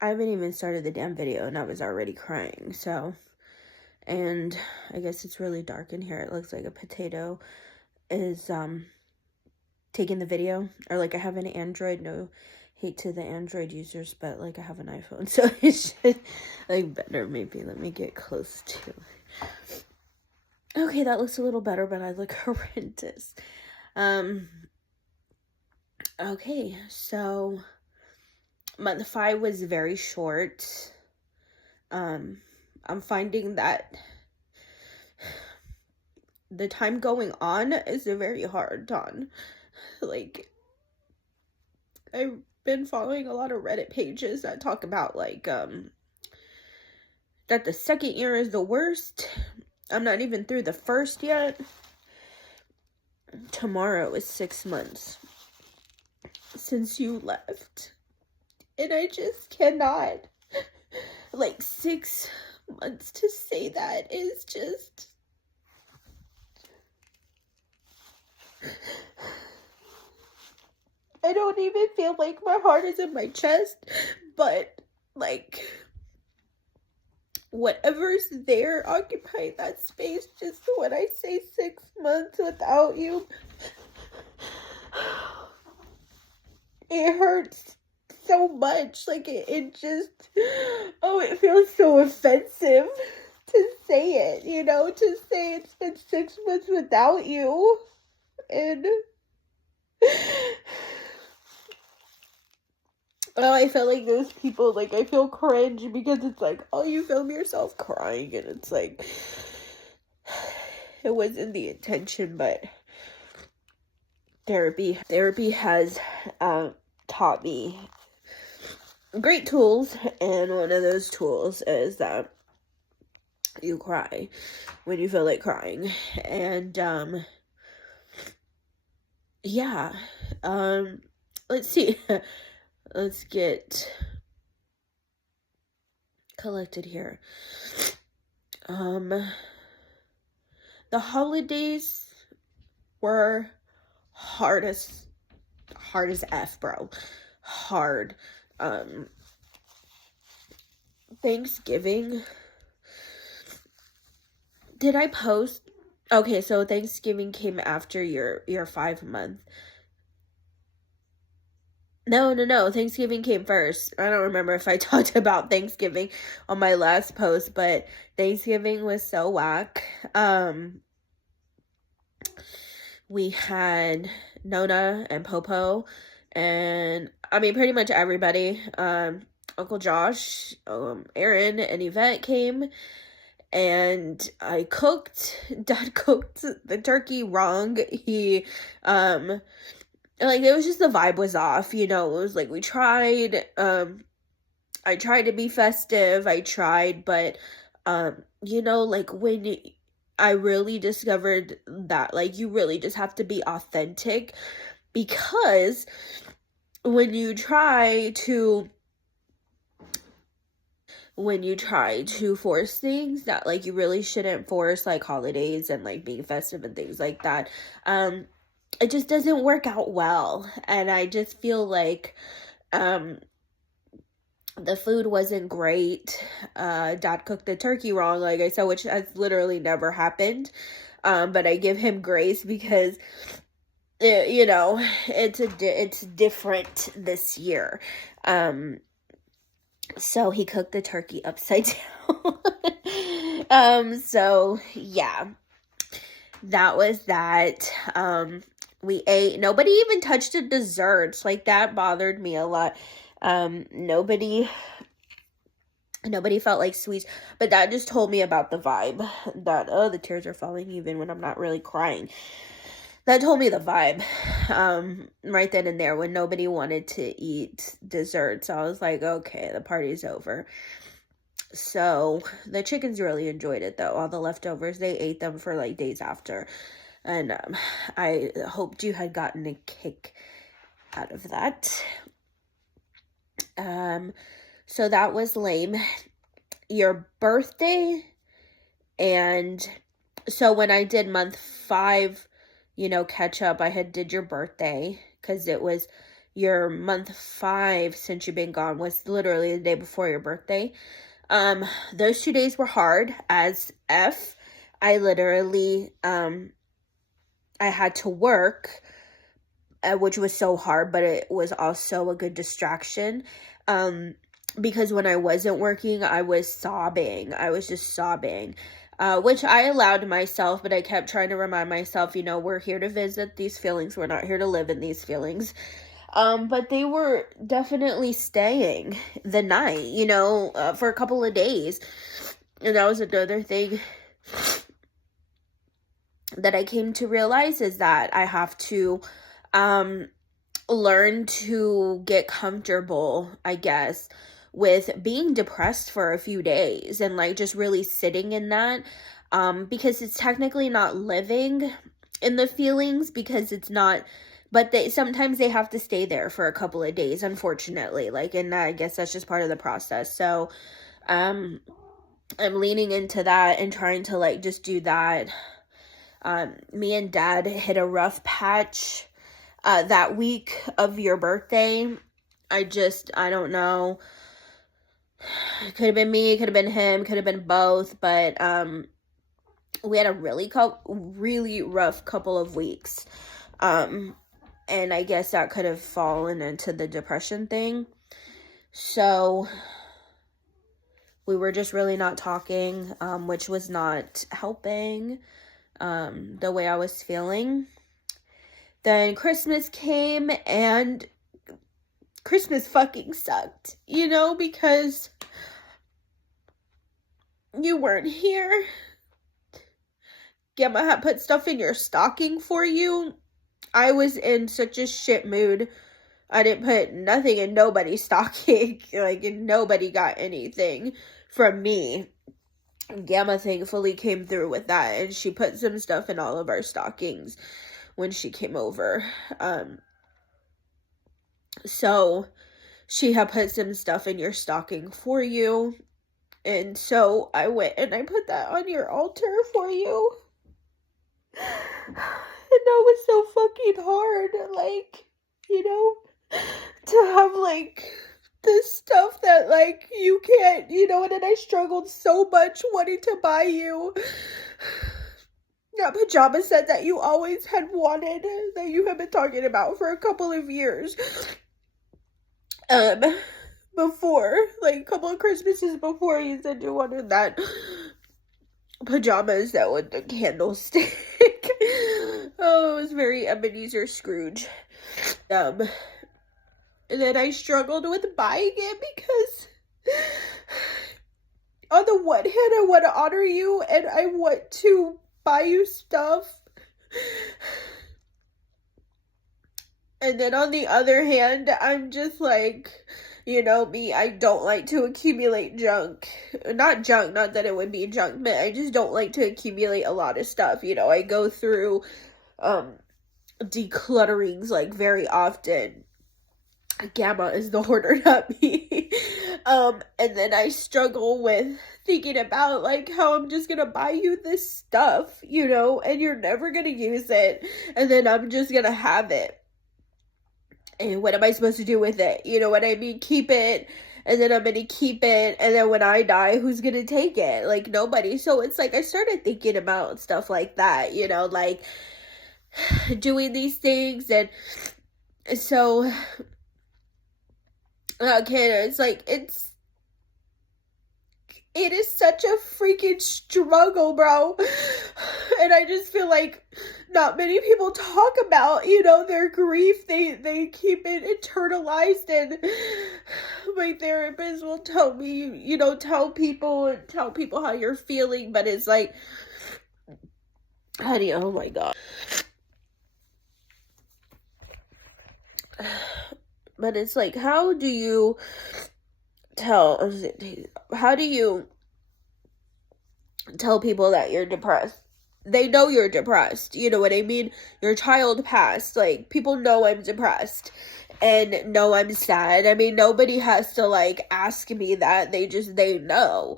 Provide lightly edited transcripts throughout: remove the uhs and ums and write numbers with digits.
I haven't even started the damn video and I was already crying. So, and I guess it's really dark in here. It looks like a potato is taking the video, or like I have an Android. No hate to the Android users, but like I have an iPhone, so it should like better. Maybe let me get close to. Okay, that looks a little better, but I look horrendous. Okay, so month 5 was very short. I'm finding that the time going on is a very hard on. Like, I've been following a lot of Reddit pages that talk about like that the second year is the worst. I'm not even through the first yet. Tomorrow is 6 months since you left. And I just cannot. Like, 6 months to say that is just... I don't even feel like my heart is in my chest, but like whatever's there occupying that space. Just when I say 6 months without you, it hurts so much. Like it just, oh, it feels so offensive to say it, you know, to say it's been 6 months without you. And oh, I felt like those people, like, I feel cringe because it's like, oh, you film yourself crying, and it's like, it wasn't the intention, but therapy has taught me great tools, and one of those tools is that you cry when you feel like crying. And yeah, let's see. Let's get collected here. The holidays were hard as F, bro. Hard. Thanksgiving. Did I post? Okay, so Thanksgiving came after your 5 month. No. Thanksgiving came first. I don't remember if I talked about Thanksgiving on my last post, but Thanksgiving was so whack. We had Nona and Popo, and I mean pretty much everybody. Uncle Josh, Aaron, and Yvette came, and I cooked. Dad cooked the turkey wrong. He like, it was just the vibe was off, you know. It was like we tried, I tried to be festive, but you know, like when I really discovered that like you really just have to be authentic, because when you try to force things that like you really shouldn't force, like holidays and like being festive and things like that, it just doesn't work out well. And I just feel like the food wasn't great. Dad cooked the turkey wrong, like I said, which has literally never happened. But I give him grace because you know, it's different this year. So he cooked the turkey upside down. So yeah, that was that. We ate. Nobody even touched the desserts. Like, that bothered me a lot. Nobody felt like sweets, but that just told me about the vibe. That, oh, the tears are falling even when I'm not really crying. That told me the vibe, right then and there, when nobody wanted to eat dessert. So I was like, okay, the party's over. So the chickens really enjoyed it, though. All the leftovers, they ate them for like days after. And I hoped you had gotten a kick out of that. So that was lame. Your birthday, and so when I did month 5, you know, catch up, I did your birthday, because it was your month 5 since you've been gone was literally the day before your birthday. Those 2 days were hard as F. I literally, I had to work, which was so hard, but it was also a good distraction. Because when I wasn't working, I was sobbing. I was just sobbing, which I allowed myself, but I kept trying to remind myself, we're here to visit these feelings. We're not here to live in these feelings. But they were definitely staying the night, for a couple of days. And that was another thing that I came to realize, is that I have to, learn to get comfortable, I guess, with being depressed for a few days and like just really sitting in that, because it's technically not living in the feelings, because it's not, but sometimes they have to stay there for a couple of days, unfortunately, and I guess that's just part of the process. So I'm leaning into that and trying to just do that. Me and Dad hit a rough patch that week of your birthday. I don't know. It could have been me, it could have been him, could have been both, but we had a really rough couple of weeks. And I guess that could have fallen into the depression thing. So we were just really not talking, which was not helping the way I was feeling. Then Christmas came, and Christmas fucking sucked, because you weren't here. Gamma had put stuff in your stocking for you. I was in such a shit mood. I didn't put nothing in nobody's stocking. And nobody got anything from me. Gamma thankfully came through with that, and she put some stuff in all of our stockings when she came over. So she had put some stuff in your stocking for you, and so I went and I put that on your altar for you. And that was so fucking hard, to have, this stuff that, you can't, and then I struggled so much wanting to buy you that pajama set that you always had wanted, that you have been talking about for a couple of years. Before, a couple of Christmases before, you said you wanted that pajamas that with the candlestick. Oh, it was very Ebenezer Scrooge. And then I struggled with buying it because on the one hand, I want to honor you and I want to buy you stuff. And then on the other hand, I'm just me, I don't like to accumulate junk. Not junk, not that it would be junk, but I just don't like to accumulate a lot of stuff. I go through declutterings very often. Gamma is the hoarder, not me. And then I struggle with thinking about how I'm just gonna buy you this stuff, and you're never gonna use it, and then I'm just gonna have it. And what am I supposed to do with it? You know what I mean? Keep it, and then I'm gonna keep it, and then when I die, who's gonna take it? Nobody. So it's I started thinking about stuff like that, doing these things, and so okay, it is such a freaking struggle, bro. And I just feel not many people talk about, their grief. They keep it internalized, and my therapist will tell me, tell people how you're feeling, but it's honey, oh my God. But it's how do you tell people that you're depressed? They know you're depressed, you know what I mean? Your child passed, people know I'm depressed and know I'm sad. I mean, nobody has to ask me that. They know.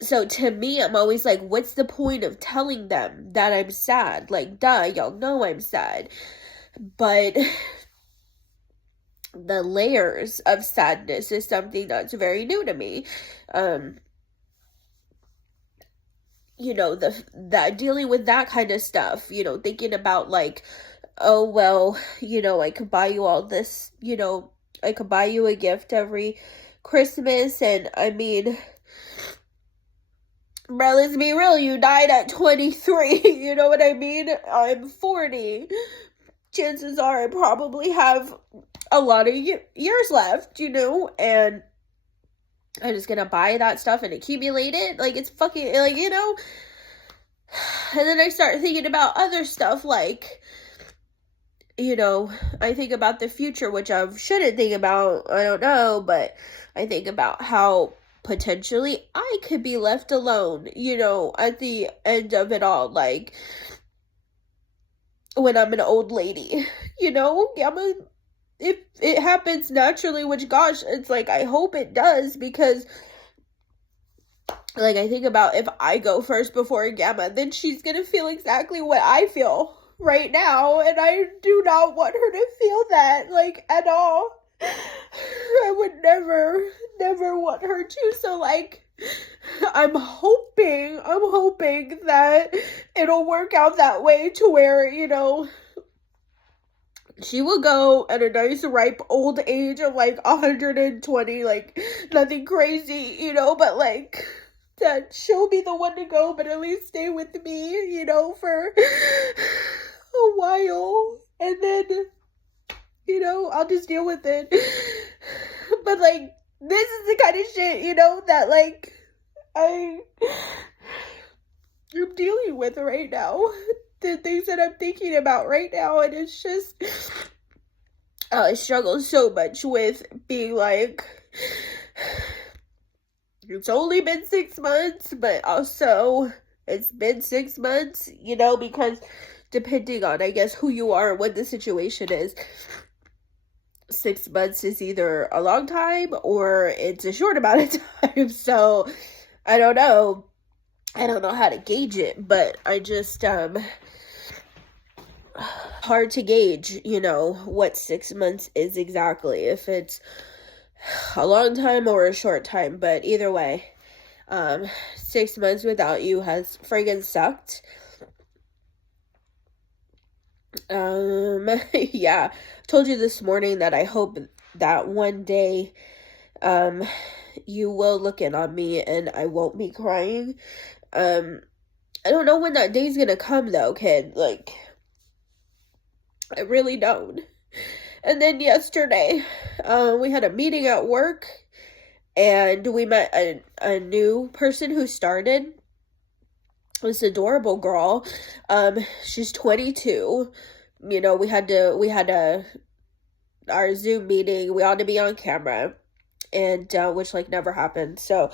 So to me, I'm always what's the point of telling them that I'm sad? Duh, y'all know I'm sad. But the layers of sadness is something that's very new to me. You know, that dealing with that kind of stuff, you know, thinking about like, oh well, you know, I could buy you all this, you know, I could buy you a gift every Christmas, and I mean, bro, let's be real, you died at 23, you know what I mean? I'm 40. Chances are I probably have a lot of years left, you know, and I'm just gonna buy that stuff and accumulate it. Like, it's fucking, like, you know. And then I start thinking about other stuff, like, you know, I think about the future, which I shouldn't think about, I don't know, but I think about how potentially I could be left alone, you know, at the end of it all, like, when I'm an old lady, you know, if it happens naturally, which, gosh, it's like, I hope it does, because, like, I think about if I go first before Gamma, then she's gonna feel exactly what I feel right now, and I do not want her to feel that, like, at all. I would never want her to, so, like, I'm hoping that it'll work out that way to where, you know, she will go at a nice ripe old age of like 120, like nothing crazy, you know, but like that she'll be the one to go, but at least stay with me, you know, for a while, and then, you know, I'll just deal with it. But like, this is the kind of shit, you know, that like I'm dealing with right now. The things that I'm thinking about right now, and it's just, I struggle so much with being like, it's only been 6 months, but also it's been 6 months, you know, because depending on, I guess, who you are and what the situation is, 6 months is either a long time or it's a short amount of time. So I don't know how to gauge it, but I just, hard to gauge, you know, what 6 months is exactly, if it's a long time or a short time, but either way, 6 months without you has friggin' sucked. Yeah, told you this morning that I hope that one day, you will look in on me and I won't be crying. I don't know when that day's gonna come though, kid, like, I really don't. And then yesterday, we had a meeting at work, and we met a new person who started. This adorable girl. She's 22. You know, we had our Zoom meeting. We ought to be on camera, and which like never happened. So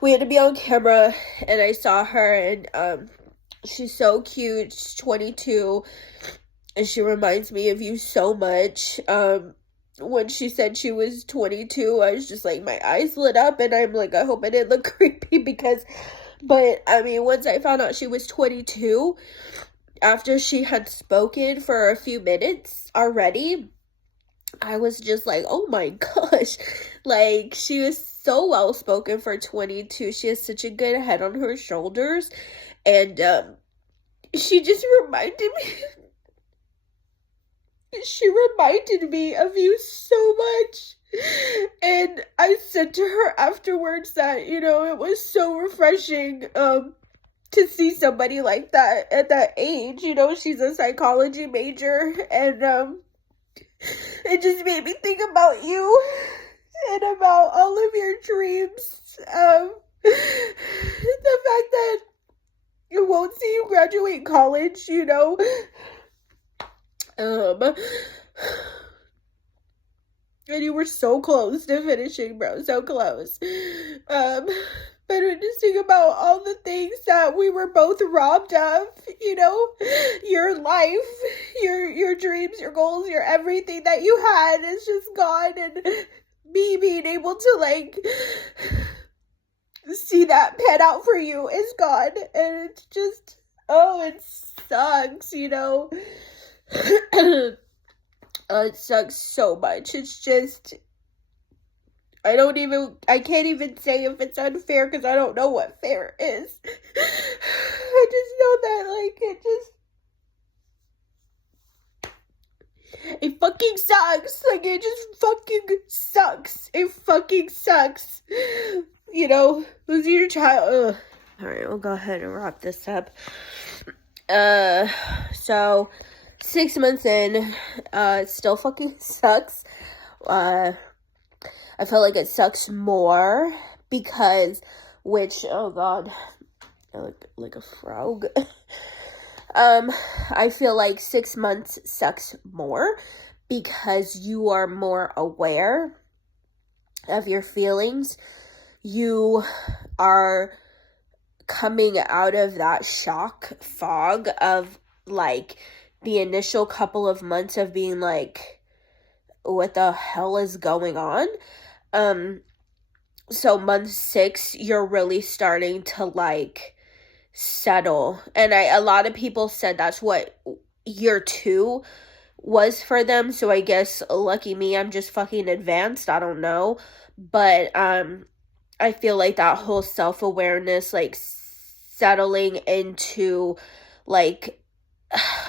we had to be on camera, and I saw her, and she's so cute. She's 22. And she reminds me of you so much. When she said she was 22, I was just like, my eyes lit up, and I'm like, I hope I didn't look creepy, but I mean, once I found out she was 22, after she had spoken for a few minutes already, I was just like, oh my gosh, like, she was so well spoken for 22. She has such a good head on her shoulders, and she just reminded me. She reminded me of you so much. And I said to her afterwards that, you know, it was so refreshing to see somebody like that at that age. You know, she's a psychology major, and it just made me think about you and about all of your dreams. The fact that you won't see you graduate college, you know. And you were so close to finishing, bro, so close. But I just think about all the things that we were both robbed of, you know, your life, your dreams, your goals, your everything that you had is just gone, and me being able to, like, see that pan out for you is gone, and it's just, oh, it sucks, you know. It sucks so much. It's just, I can't even say if it's unfair because I don't know what fair is. I just know that, like, it fucking sucks. Like, it just fucking sucks. It fucking sucks. You know, losing your child. Ugh. Alright, we'll go ahead and wrap this up. So 6 months in, it still fucking sucks. I feel like it sucks more because, oh god, I look like a frog. I feel like 6 months sucks more because you are more aware of your feelings. You are coming out of that shock fog of, like, the initial couple of months of being like, what the hell is going on? So month 6, you're really starting to, like, settle. And a lot of people said that's what year 2 was for them. So I guess, lucky me, I'm just fucking advanced. I don't know. But, I feel like that whole self-awareness, like, settling into, like,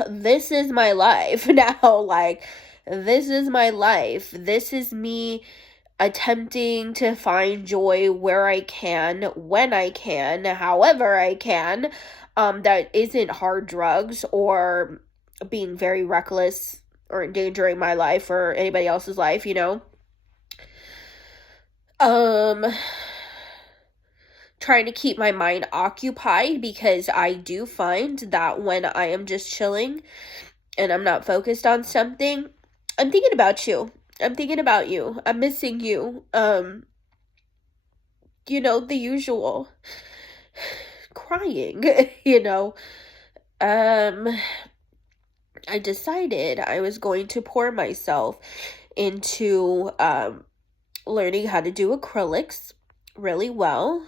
this is my life now. Like, this is my life. This is me attempting to find joy where I can, when I can, however I can. That isn't hard drugs or being very reckless or endangering my life or anybody else's life, you know? Trying to keep my mind occupied because I do find that when I am just chilling and I'm not focused on something, I'm thinking about you. I'm thinking about you. I'm missing you. You know, the usual. Crying, you know. I decided I was going to pour myself into learning how to do acrylics really well.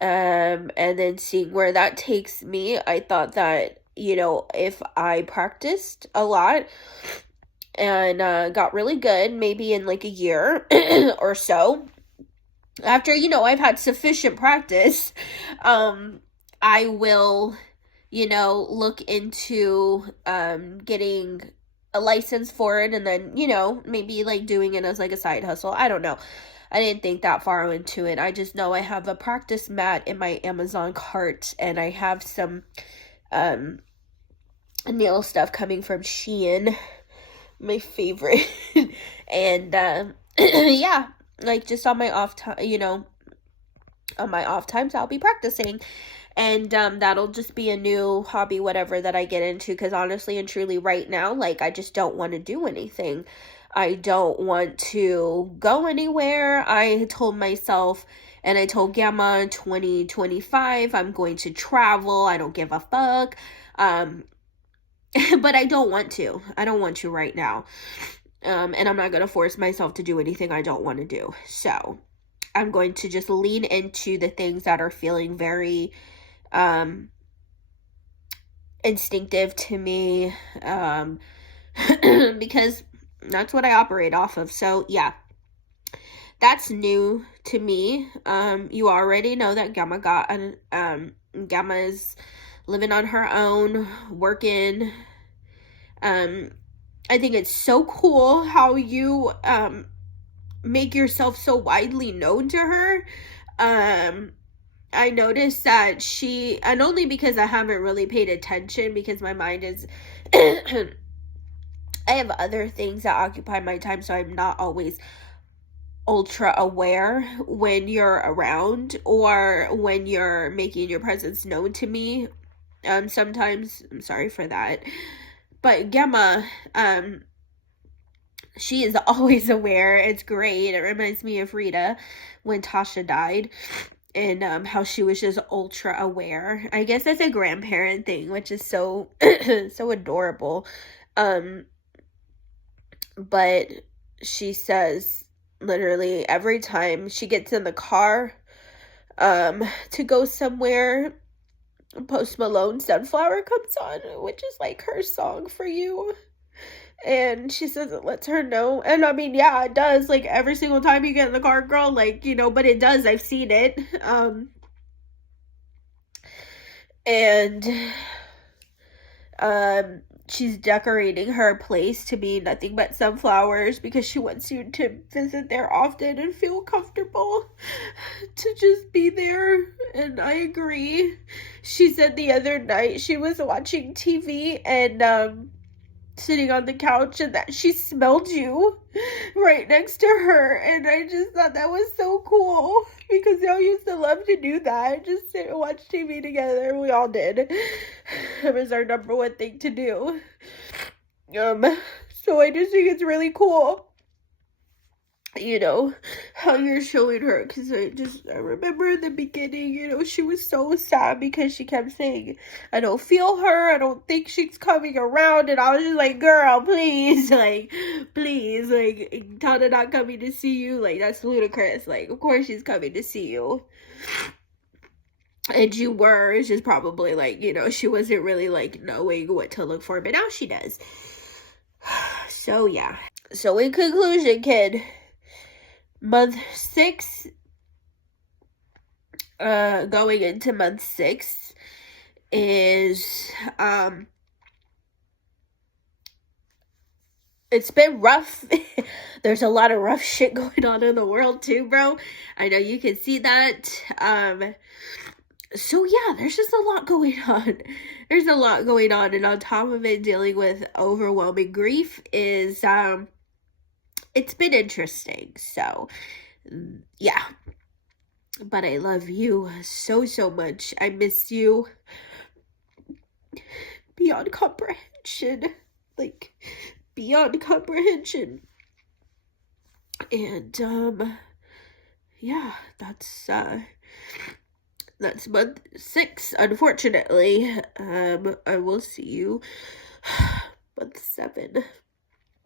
And then seeing where that takes me. I thought that, you know, if I practiced a lot and got really good, maybe in like a year or so, after, you know, I've had sufficient practice, I will, you know, look into getting a license for it, and then, you know, maybe like doing it as like a side hustle. I don't know. I didn't think that far into it. I just know I have a practice mat in my Amazon cart, and I have some nail stuff coming from Shein, my favorite. And yeah, like, just on my off time, you know, on my off times, I'll be practicing. And that'll just be a new hobby, whatever, that I get into, because honestly and truly right now, like, I just don't want to do anything. I don't want to go anywhere. I told myself, and I told Gamma, 2025, I'm going to travel. I don't give a fuck. But I don't want to. I don't want to right now. And I'm not going to force myself to do anything I don't want to do. So I'm going to just lean into the things that are feeling very instinctive to me, because that's what I operate off of. So yeah, that's new to me. You already know that Gamma is living on her own, working. I think it's so cool how you make yourself so widely known to her. I noticed that she, and only because I haven't really paid attention, because my mind is I have other things that occupy my time, so I'm not always ultra aware when you're around or when you're making your presence known to me. Sometimes, I'm sorry for that. But Gemma, she is always aware. It's great. It reminds me of Rita when Tasha died, and how she was just ultra aware. I guess that's a grandparent thing, which is so so adorable. But she says literally every time she gets in the car to go somewhere, Post Malone Sunflower comes on, which is like her song for you. And she says it lets her know. And I mean, yeah, it does. Like, every single time you get in the car, girl, like, you know, but it does. I've seen it. And she's decorating her place to be nothing but sunflowers because she wants you to visit there often and feel comfortable to just be there. And I agree. She said the other night she was watching TV and sitting on the couch and that she smelled you right next to her, and I just thought that was so cool because y'all used to love to do that, just sit and watch TV together. We all did. It was our number one thing to do. So I just think it's really cool, you know, how you're showing her, because I remember in the beginning, you know, she was so sad because she kept saying, I don't feel her, I don't think she's coming around, and I was just like, girl, please, Tana not coming to see you, like, that's ludicrous. Like, of course she's coming to see you. And you were, it's just probably, like, you know, she wasn't really, like, knowing what to look for, but now she does. So, yeah. So, in conclusion, kid, month 6, going into month 6 is, it's been rough. There's a lot of rough shit going on in the world too, bro. I know you can see that. So yeah, there's just a lot going on. There's a lot going on, and on top of it, dealing with overwhelming grief is, it's been interesting. So, yeah. But I love you so, so much. I miss you beyond comprehension. Like, beyond comprehension. And, yeah, that's month 6, unfortunately. I will see you month 7.